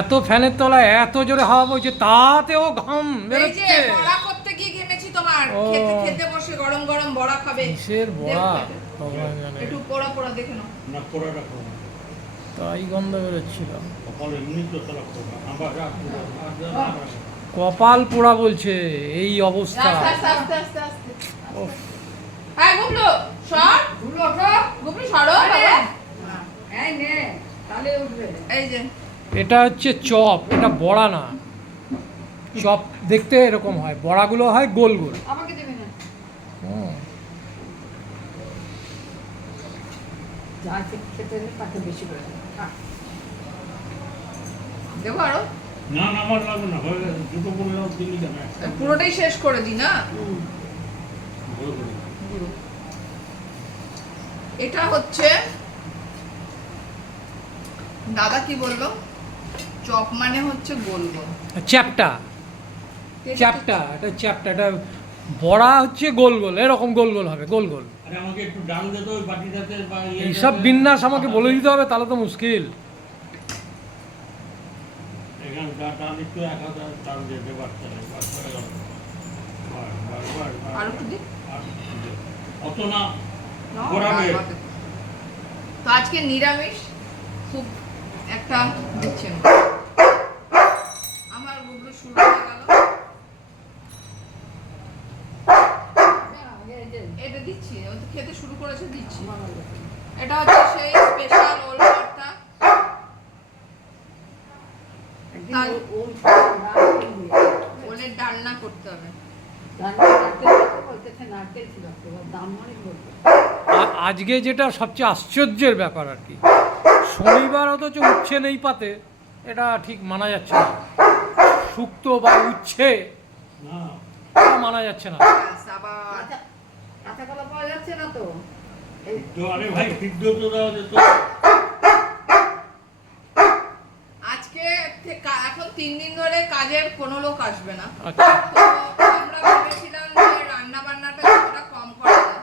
এত ফ্যানের তলায় এত জোরে হাওয়া বইছে তাতেও ঘাম এই যে বেরোচ্ছে। বড়া করতে গিয়ে ঘেমেছি তোমার। খেতে খেতে বসে গরম গরম বড়া খাবে। কিসের বড়া? একটু পোড়া পোড়া দেখে নাও। না রাখো তাই গন্ধ বেরোচ্ছিল। কপাল এমনি তো তারা খোকা আবার কপাল পোড়া বলছে এই অবস্থা। আস্তে আস্তে আস্তে আস্তে আস্তে। গুবলু সর। গুবলু গুবলু সরো। এই নে তাহলে উঠবে। এই যে। এটা হচ্ছে চপ এটা বড়া না। চপ দেখতে এরকম হয় বড়াগুলো হয় গোল গোল। পুরোটাই শেষ করে দিই না। এটা হচ্ছে দাদা কি বলল? চপ মানে হচ্ছে গোল গোল চ্যাপটা চ্যাপটা এটা চ্যাপটা এটা বড়া হচ্ছে গোল গোল এরকম গোল গোল হবে গোল গোল আরে আমাকে একটু ডাল দে তো ওই বাটিটাতে বা এইসব বিন্যাস আমাকে বলে দিতে হবে তাহলে তো মুশকিল। এখানে ডা- ডাল একটু এক হাজার ডাল দেবে বাচ্চারা বাচ্চারা গেল বার বার বার বার আর একটু দিই আর একটু দে। অত না না, ঘোরাবে। ডাল ভাতে। তো আজকে নিরামিষ খুব একটা দিচ্ছে না। আমার গুবলু শুরু হয়ে গেল আগে এই যে এটা দিচ্ছি ও তো খেতে শুরু করেছে দিচ্ছি। এটা হচ্ছে সেই স্পেশাল ওল ভর্তা। ওলের ডালনা করতে হবে। আজকে যেটা সবচেয়ে আশ্চর্যের ব্যাপার আর কি শনিবার অথচ উচ্ছে নেই পাতে এটা ঠিক মানা যাচ্ছে না। শুক্তো বা উচ্ছে মানা যাচ্ছে না। কাঁচা কাঁচা কলা পাওয়া যাচ্ছে না তো। আরে ভাই সিদ্ধ তো দেওয়া যেত আজকে এখন তিন দিন ধরে কাজের কোনো লোক আসবে না। আচ্ছা। আমরা ভেবেছিলাম যে রান্না বান্নাটা যতটা কম করা যায়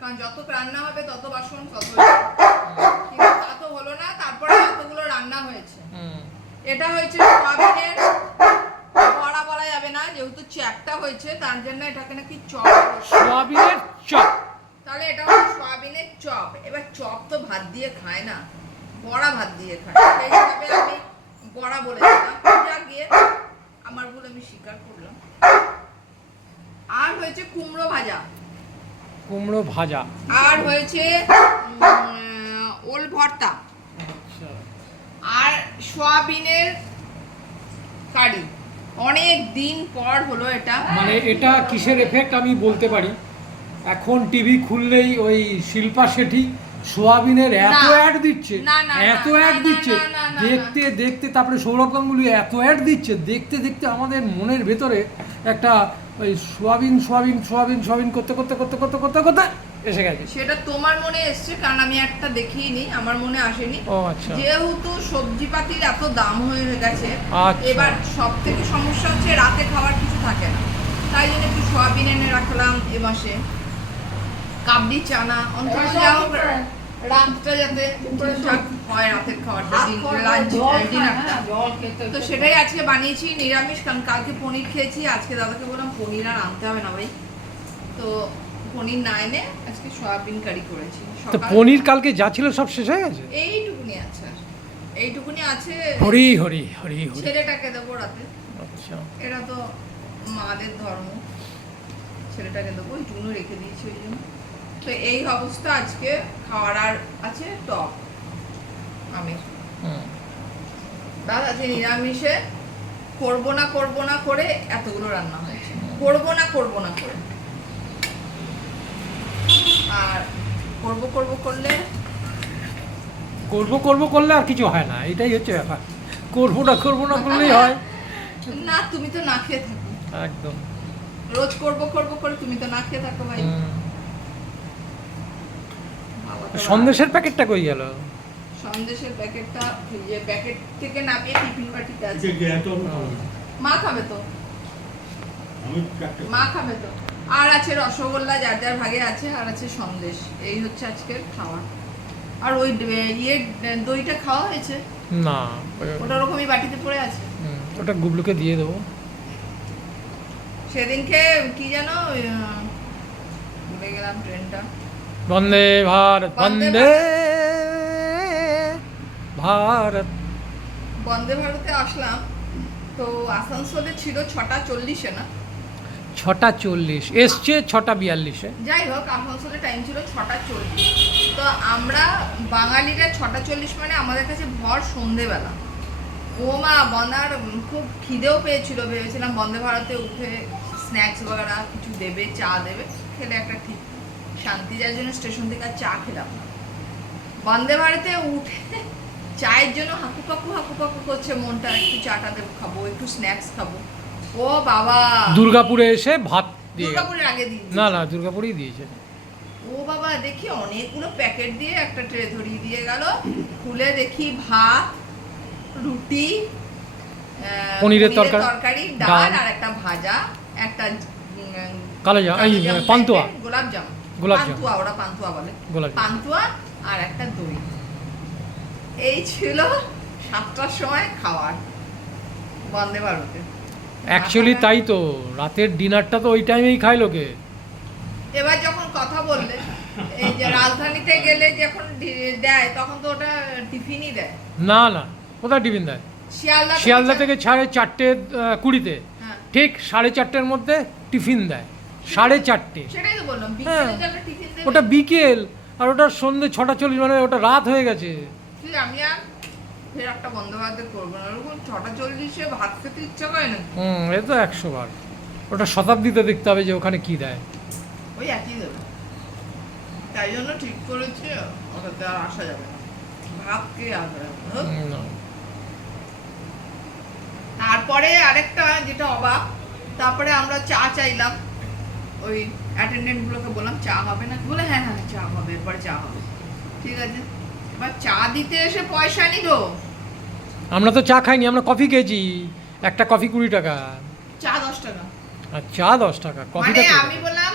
কারণ যত রান্না হবে তত বাসন তত কিন্তু তা তো হলো না তারপরে এতগুলো রান্না হয়েছে। হুম। এটা হয়েছে সোয়াবিনের যেহেতু চ্যাপটা হয়েছে তার জন্য এটাকে নাকি চপ। সোয়াবিনের চপ। তাহলে এটা হলো সোয়াবিনের চপ। এবার চপ তো ভাত দিয়ে খায় না বড়া ভাত দিয়ে খায়। সেই হিসাবে আমি বড়া বলেছিলাম। যা গিয়ে আমার ভুল আমি স্বীকার করলাম। আর হয়েছে কুমড়ো ভাজা। কুমড়ো ভাজা। আর হয়েছে ওল ভর্তা। আচ্ছা। আর সোয়াবিনের অনেক দিন পর হলো এটা। মানে এটা কিসের এফেক্ট আমি বলতে পারি? এখন টিভি খুললেই ওই শিল্পা শেঠি সোয়াবিনের এত অ্যাড দিচ্ছে এত অ্যাড দিচ্ছে দেখতে দেখতে তারপরে সৌরভ গাঙ্গুলি এত অ্যাড দিচ্ছে দেখতে দেখতে আমাদের মনের ভেতরে একটা ওই সোয়াবিন সোয়াবিন সোয়াবিন সোয়াবিন করতে করতে করতে করতে করতে করতে এসে গেছে। সেটা তোমার মনে এসছে কারণ আমি একটা দেখিনি আমার মনে আসেনি। ও আচ্ছা। যেহেতু সবজিপাতির এত দাম হয়ে গেছে আচ্ছা। এবার সব থেকে সমস্যা হচ্ছে রাতে খাওয়ার কিছু থাকে না। তাই জন্য একটু সোয়াবিন এনে রাখলাম এ মাসে। কাবলি চানা অন্তত যা হোক রাতটা যাতে ঠিকঠাক হয় রাতের দিন লাঞ্চ ডিনারটা হ্যাঁ, জল খেতে তো সেটাই আজকে বানিয়েছি নিরামিষ কারণ কালকে পনির খেয়েছি আজকে দাদাকে বললাম পনির আর আনতে হবে না ভাই। তো পনির না এনে আজকে সয়াবিন কারি করেছি। তো পনির কালকে যা ছিল সব শেষ হয়ে গেছে? এইটুকুনি আছে। এইটুকুনি আছে। হরি হরি হরি হরি। ছেলেটাকে দেবো রাতে। আচ্ছা। এটা তো মাদের ধর্ম। ছেলেটাকে দেবো ওইটুকুনি রেখে দিয়েছি ওই জন্য। তো এই অবস্থা আজকে। খাওয়ার আর আছে টক আমের। বাদ আছে নিরামিষে করব না করব না করে এতগুলো রান্না হয়েছে। করব না করব না করে। আর করব করব করলে? করব করব করলে আর কিছু হয় না এটাই হচ্ছে ব্যাপার। করব না করব না করলেই হয়। না তুমি তো না খেয়ে থাকো। একদম। রোজ করব করব করে তুমি তো না খেয়ে থাকো ভাই। সন্দেশের প্যাকেটটা কই গেল? সন্দেশের প্যাকেটটা যে প্যাকেট থেকে নামিয়ে টিফিন বাটিতে আছে। মা খাবে তো? আমি মা খাবে তো? আর আছে রসগোল্লা যার যার ভাগে আছে আর আছে সন্দেশ। এই হচ্ছে আজকের খাওয়া। আর ওই ইয়ে দইটা খাওয়া হয়েছে? না। ওটা ওরকমই বাটিতে পড়ে আছে? ওটা গুবলুকে দিয়ে দেবো। সেদিনকে কি যেন ভুলে গেলাম ট্রেনটা। বন্দে ভারত বন্দে ভারত। বন্দে ভারতে আসলাম। তো আসানসোলে ছিল ছটা চল্লিশে না? ছটা চল্লিশ, এসছে ছটা বিয়াল্লিশে। যাই হোক আসানসোলে টাইম ছিল ছটা চল্লিশ। তো আমরা বাঙালিরা ছটা চল্লিশ মানে আমাদের কাছে ভর সন্ধেবেলা। ও মা বন্দার খুব খিদেও পেয়েছিল, ভেবেছিলাম বন্দে ভারতে উঠে স্ন্যাক্স বগেরা কিছু দেবে, চা দেবে, খেলে একটা ঠিক শান্তি, যার জন্য স্টেশন থেকে আর চা খেলাম না। বন্দে ভারতে উঠে চায়ের জন্য হাকুপাকু হাকুপাকু করছে মনটা, একটু চাটা দেবো, খাব, একটু স্ন্যাক্স খাব। ও বাবা। দুর্গাপুরে এসে ভাত দিয়ে দুর্গাপুরের আগে দিন না না দুর্গাপুরেই দিয়েছে। ও বাবা দেখি অনেকগুলো প্যাকেট দিয়ে একটা ট্রে ধরিয়ে দিয়ে গেল। খুলে দেখি ভাত রুটি পনিরের তরকারি, তরকারি ডাল। আর একটা ভাজা একটা কালো জাম, এই, পান্তুয়া। গোলাপ জাম। গোলাপ জাম। পান্তুয়া ওরা পান্তুয়া বলে। পান্তুয়া আর একটা দই। এই ছিল সাতটার সময় খাওয়ার। বন্দে ভারতে। অ্যাকচুয়ালি তাই তো। রাতের ডিনারটা তো ওই টাইমেই খায় লোকে। এবার যখন কথা বললে এই যে রাজধানীতে গেলে যখন দেয় তখন তো ওটা টিফিনই দেয়। না না কোথায় টিফিন দেয়? শিয়ালদা শিয়ালদা থেকে সাড়ে চারটে কুড়িতে। হ্যাঁ। ঠিক সাড়ে চারটের মধ্যে টিফিন দেয়। সাড়ে চারটে। সেটাই তো বললাম হ্যাঁ। ওটা বিকেল আর ওটা সন্ধ্যে ছটা চল্লিশ মানে ওটা রাত হয়ে গেছে। আমি আর ফের একটা করব না। ওরকম ছটা চল্লিশে ভাত খেতে ইচ্ছা করে না হুম এ তো একশো বার। ওটা শতাব্দীতে দেখতে হবে যে ওখানে কি দেয়। ওই একই দেবে। তাই জন্য ঠিক করেছি ওটাতে আর আসা যাবে না। ভাত কে আসা যাবে না। তারপরে আরেকটা যেটা অবাক তারপরে আমরা চা চাইলাম। ওই অ্যাটেন্ডেন্ট গুলোকে বললাম চা হবে না? বলে হ্যাঁ হ্যাঁ চা হবে এরপরে চা হবে। ঠিক আছে? এবার চা দিতে এসে পয়সা নিল? আমরা তো চা খাইনি আমরা কফি খেয়েছি। একটা কফি কুড়ি টাকা। চা দশ টাকা। আর চা দশ টাকা মানে কফিটা কুড়ি আমি বললাম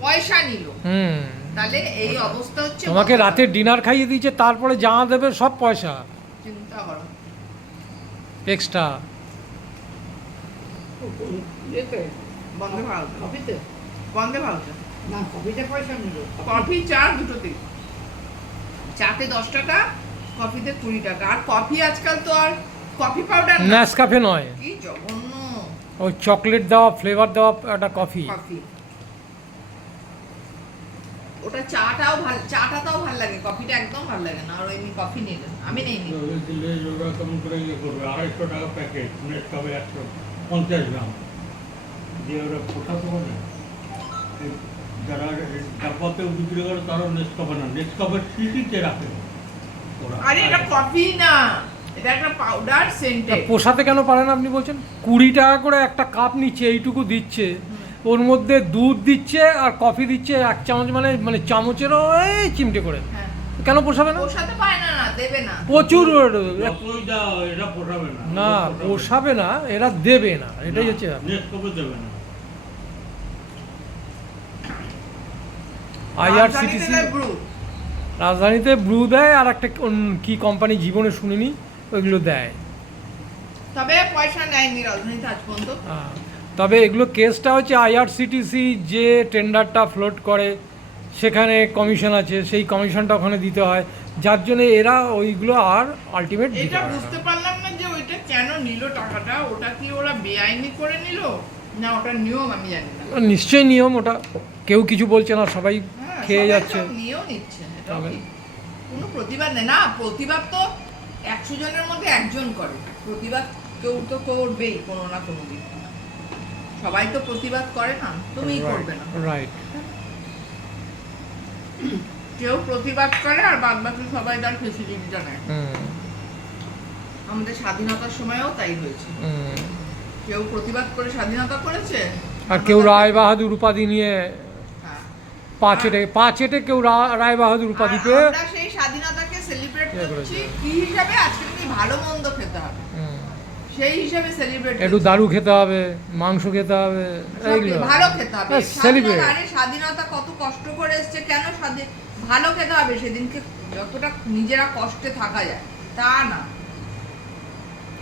পয়সা নিল। হুম। তাহলে এই অবস্থা হচ্ছে তোমাকে রাতে ডিনার খাইয়ে দিয়েছে তারপরে যা দেবে সব পয়সা। চিন্তা করো। এক্সট্রা। ভারত কফিতে? ভারত? না কফিতে পয়সা নিল। কফি চা দুটোতেই। চাতে দশ টাকা কফিতে কুড়ি টাকা। আর কফি আজকাল তো আর কফি পাউডার না। নেসকাফে নয়। কি জঘন্য। ওই চকলেট দেওয়া ফ্লেভার দেওয়া একটা কফি। কফি। ওটা চাটাও ভালো চাটা তাও ভালো লাগে। কফিটা একদম ভালো লাগে না। আর এমনি কফি নিলে আমি নেই নি। দিলে ওরা কেমন করে ইয়ে করবে? আড়াইশো টাকা প্যাকেট। নেট খাবে একশো। পঞ্চাশ গ্রাম। দিয়ে ওরা পারে? এই যারা ডাব্বাতেও বিক্রি করে তারা না। সিটিতে রাখে। আরে এটা কফি না। এটা একটা পাউডার সেন্টেড পোষাতে কেন পারে না আপনি বলছেন? কুড়ি টাকা করে একটা কাপ নিচ্ছে এইটুকু দিচ্ছে। ওর মধ্যে দুধ দিচ্ছে আর কফি দিচ্ছে এক চামচ মানে মানে চামচেরও এই চিমটে করে। হ্যাঁ। কেন পোষাবে না? পোষাতে পারে না না দেবে না। প্রচুর এটা পোষাবে না। না পোষাবে না। এরা দেবে না। এটাই হচ্ছে দেবে না। আইআরসিটিসি রাজধানীতে ব্রু। দেয় আর একটা কি কোম্পানি জীবনে শুনিনি ওইগুলো দেয়। তবে পয়সা নেয়নি রাজধানীতে আজ পর্যন্ত। তবে এগুলো কেসটা হচ্ছে আইআরসিটিসি যে টেন্ডারটা ফ্লোট করে সেখানে কমিশন আছে সেই কমিশনটা ওখানে দিতে হয় যার জন্য এরা ওইগুলো আর আলটিমেট দিতে এটা বুঝতে পারলাম না যে ওইটা কেন নিল টাকাটা ওটা কি ওরা বেআইনি করে নিল? না ওটা নিয়ম আমি জানি না। নিশ্চয়ই নিয়ম ওটা কেউ কিছু বলছে না সবাই হ্যাঁ, খেয়ে যাচ্ছে। নিয়েও নিচ্ছে। কোনো প্রতিবাদ নেই। না প্রতিবাদ তো একশো জনের মধ্যে একজন করে। প্রতিবাদ কেউ তো করবেই কোনো না কোনো দিন। সবাই তো প্রতিবাদ করে না তুমিই করবে না। রাইট কেউ প্রতিবাদ করে আর বাদ বাকি সবাই তার ফেসিলিটিটা নেয়। আমাদের স্বাধীনতার সময়ও তাই হয়েছে। কেউ প্রতিবাদ করে স্বাধীনতা করেছে? আর কেউ রায় বাহাদুর উপাধি নিয়ে হ্যাঁ। কেউ রা- রায় বাহাদুর উপাধি পেয়ে আমরা সেই স্বাধীনতাকে সেলিব্রেট ইয়ে করছি। কি হিসাবে? আজকে তুমি ভালো মন্দ খেতে হবে। সেই হিসাবে সেলিব্রেট একটু দারু খেতে হবে মাংস খেতে হবে এইগুলো। ভালো খেতে হবে? স্বাধীনতা আরে স্বাধীনতা কত কষ্ট করে এসছে কেন স্বাধীন ভালো খেতে হবে? সেদিনকে যতটা নিজেরা কষ্টে থাকা যায় তা না।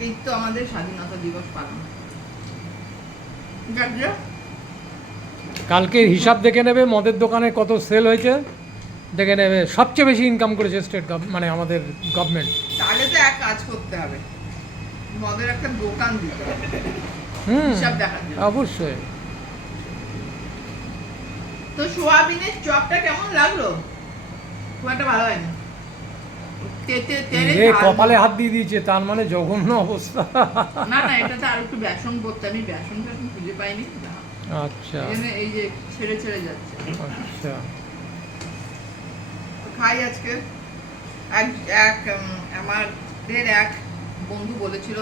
এই তো আমাদের স্বাধীনতা দিবস পালন যাক গে, কালকে হিসাব দেখে নেবে মদের দোকানে কত সেল হয়েছে দেখে নেবে। সবচেয়ে বেশি ইনকাম করেছে স্টেট মানে আমাদের গভর্নমেন্ট তাহলে তো এক কাজ করতে হবে। মদের একটা দোকান দিতে হবে। হুম। অবশ্যই। তো সোয়াবিনের চপটা কেমন লাগল? খুব একটা ভালো হয়নি। এ কপালে হাত দিয়ে দিয়েছে তার মানে জঘন্য অবস্থা। না না এটাতে আর একটু বেসন আমি বেসন ফেসন খুঁজে পাইনি আচ্ছা। এই যে ছেড়ে ছেড়ে যাচ্ছে। আচ্ছা। খাই আজকে। এক এক আমাদের এক বন্ধু বলেছিল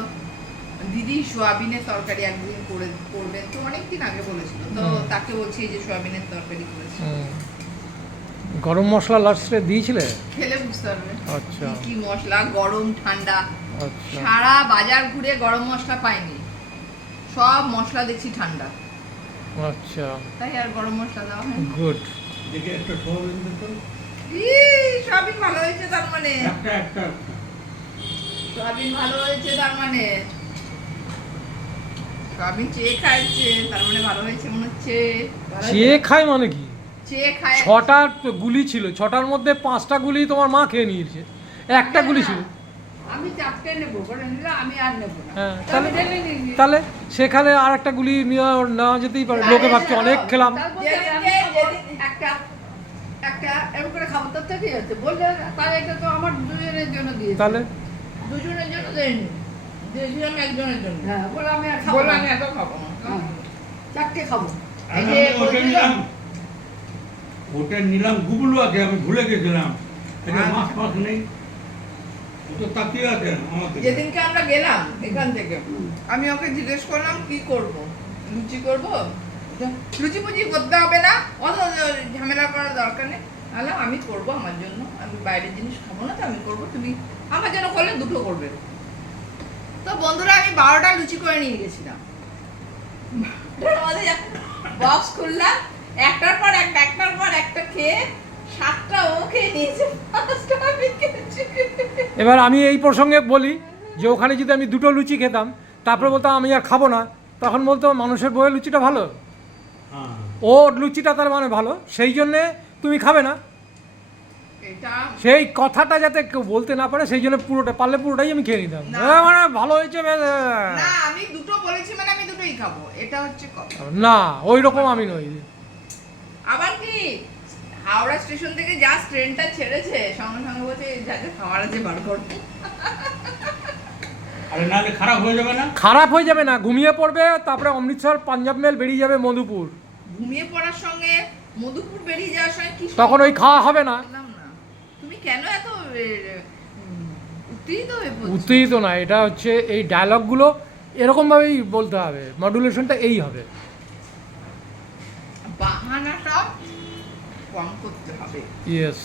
দিদি সোয়াবিনের তরকারি একদিন করে করবেন। তো অনেকদিন আগে বলেছিল। তো তাকে বলছি এই যে সোয়াবিনের তরকারি করেছি। গরম মশলা লাস্টে দিয়েছিলে? খেলে বুঝতে পারবে। আচ্ছা। কি মশলা? গরম ঠান্ডা। আচ্ছা। সারা বাজার ঘুরে গরম মশলা পাইনি। সব মশলা দেখছি ঠান্ডা। আচ্ছা। তাই আর গরম মশলা হয় গুড দেখে একটা সবই ভালো হয়েছে তার মানে। একটা একটা। সবই ভালো হয়েছে তার মানে। সবই চেয়ে খাচ্ছে তার মানে ভালো হয়েছে মনে হচ্ছে। চেয়ে খায় মানে কি? ছটা গুলি ছিল ছটার মধ্যে পাঁচটা গুলি তোমার মা খেয়ে নিয়েছে। একটা গুলি ছিল। আমি চারটে নেব আমি আর নেব না। হ্যাঁ, তাহলে- তাহলে সেখানে আর একটা গুলি নেওয়া নেওয়া যেতেই পারে লোকে ভাবছে অনেক খেলাম। একটা একটা এরকম করে খাব তো ঠিক আছে বললে তাহলে এটা তো আমার দুজনের জন্য দিয়েছে। তাহলে? দুজনের জন্য দেয়নি। দিয়েছিলাম একজনের জন্য। হ্যাঁ বলে আমি আর খাব না। আমি এত খাব হ্যাঁ, চারটে খাব। এই যে ওটা নিলাম আছে আমি ভুলে গেছিলাম। এটা হ্যাঁ। মাছ নেই। ও তো তাকিয়ে আছে আমার যেদিনকে আমরা গেলাম এখান থেকে। আমি ওকে জিজ্ঞেস করলাম কি করব? লুচি করব? লুচি পুচি করতে হবে না। অত ঝামেলা করার দরকার নেই। তাহলে আমি করব আমার জন্য। আমি বাইরের জিনিস খাব না তো আমি করব। তুমি আমার জন্য করলে দুটো করবে। তো বন্ধুরা আমি বারোটা লুচি করে নিয়ে গেছিলাম। বক্স খুললাম একটার পর একটা একটার পর একটা খেয়ে সাতটা ও খেয়ে নিয়েছে। পাঁচটা আমি খেয়েছি। এবার আমি এই প্রসঙ্গে বলি যে ওখানে যদি আমি দুটো লুচি খেতাম তারপরে বলতাম আমি আর খাব না তখন বলতো মানুষের বইয়ের লুচিটা ভালো? হ্যাঁ। ও লুচিটা তার মানে ভালো সেই জন্যে তুমি খাবে না। সেই কথাটা যাতে কেউ বলতে না পারে সেই জন্য পুরোটা পারলে পুরোটাই আমি খেয়ে নিতাম। মানে ভালো হয়েছে বেশ, হ্যাঁ। না আমি দুটো বলেছি মানে আমি দুটোই খাব এটা হচ্ছে কথা। না ওই রকম আমি নই। আবার কি? হাওড়া স্টেশন থেকে জাস্ট ট্রেনটা ছেড়েছে সঙ্গে সঙ্গে বলছে যাকে খাওয়ার আছে বার করব খারাপ হয়ে যাবে না? খারাপ হয়ে যাবে না ঘুমিয়ে পড়বে তারপরে অমৃতসর পাঞ্জাব মেল বেরিয়ে যাবে মধুপুর। ঘুমিয়ে পড়ার সঙ্গে মধুপুর বেরিয়ে যাওয়ার সময় কি তখন ওই খাওয়া হবে না। না। তুমি কেন এত উত্তেজিত হয়ে পড়ছো? উত্তেজিত না এটা হচ্ছে এই ডায়লগগুলো এরকমভাবেই বলতে হবে মডুলেশনটা এই হবে। বাহানাটা কম করতে হবে। ইয়েস